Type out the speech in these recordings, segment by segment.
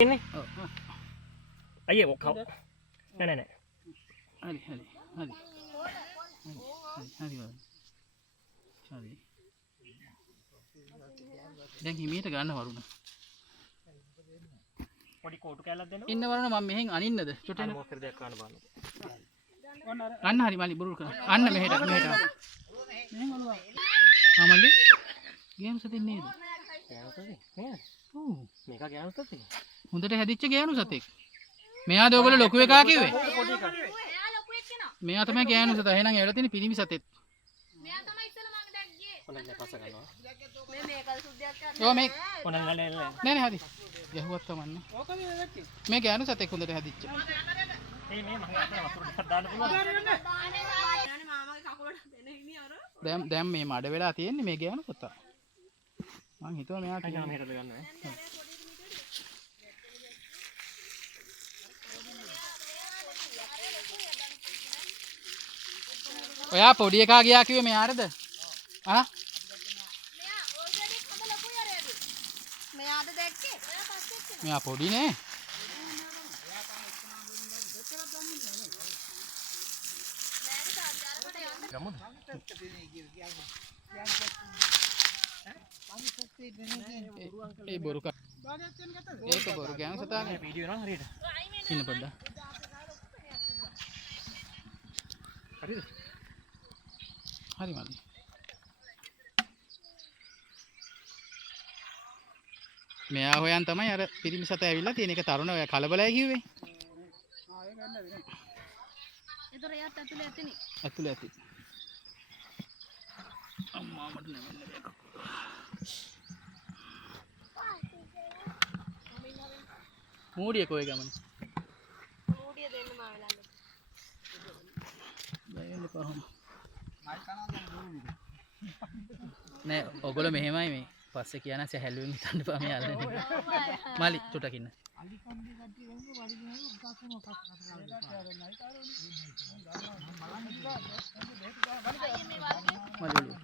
ini ayo kau nenek hari දැන් හිමීට ගන්න වරුණ podi kotu kayalak denna ඉන්න වරුණ මම මෙහෙන් අනින්නද චොටේන මොකද දෙයක් ගන්න බලන්න අන්න හරි මලි බුරුල් කරන්න අන්න මෙහෙට මෙහෙන් ඔළුව ආමලි ගෑනු සතෙක් නේද ගෑනු සතෙක් නේද ඔව් මේක ගෑනු සතෙක් හොඳට හැදිච්ච ගෑනු සතෙක් මෙයාද ඔයගොල්ලෝ ලොකු එකා කිව්වේ පොඩි එකා එයා ලොකු එක්කෙනා. මෙයා තමයි ගෑනු සතා එහෙනම් එයාලා තියෙන පිරිමි සතෙක් මෙයා තමයි ඉස්සෙල්ලා මම දැක්ගේ. ඔන්න පස්ස ගන්නවා මේ මේකල් සුද්ධියක් කරන්න. ඔව් මේ ඔන්න ගන්නේ නෑ නෑ හරි ගැහුවත් කමන්නේ මේ ගෑනු සතෙක් හොඳට හැදිච්ච මේ මම හිතන්නේ වතුර ටිකක් දාන්න පුළුවන් දාන්නේ මාමාගේ කකුලට දෙන හිමි අර. දැන් මේ මඩ වෙලා තියෙන්නේ මේ ගෑනු සතා මං හිතුවා මෙයාට අයියා මෙහෙට ගන්න ඈ ඔයා පොඩි එකා ගියා කිව්වේ මෙයාටද ආ මෙයා ඕල්රෙඩි හද ලොකුයි අරයගේ. මෙයාද දැක්කේ? ඔයා පස්සෙත් එනවා. මෙයා පොඩි නේ ගමුද ඒ බොරු කා ඒක බොරු ගෑනු සතාගේ වීඩියෝ එනවා හරියට ඉන්න පොඩ්ඩක් හරිද හරි මල්ලි මෙයා හොයන් තමයි අර පිරිමි සතා ඇවිල්ලා තියෙන එක තරුණ ඔය කලබලයි කිව්වේ ඒතර එයාත් ඇතුලේ ඇතිනේ. ඇතුළේ ඇති අම්මා මට නෙමෙන්න මේක මූඩිය කොයි ගමන මූඩිය දෙන්න මා වෙලාන්න. බයන්න පහම නෑ ඔගොල්ලෝ මෙහෙමයි මේ පස්සේ කියන සැහැල්ලුවෙන් හිටන්න බෑ මේ අල්ලන්නේ මලි චුට්ටක් ඉන්න මලි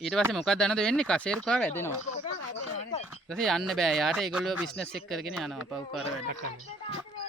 ඊට පස්සේ මොකක්ද දන්නද වෙන්නේ කසේරු කාව වැදෙනවා ඊට පස්සේ යන්න බෑ යාට ඒගොල්ලෝ බිස්නස් එක කරගෙන යනවා පව්කාර වැඩක් කරනවා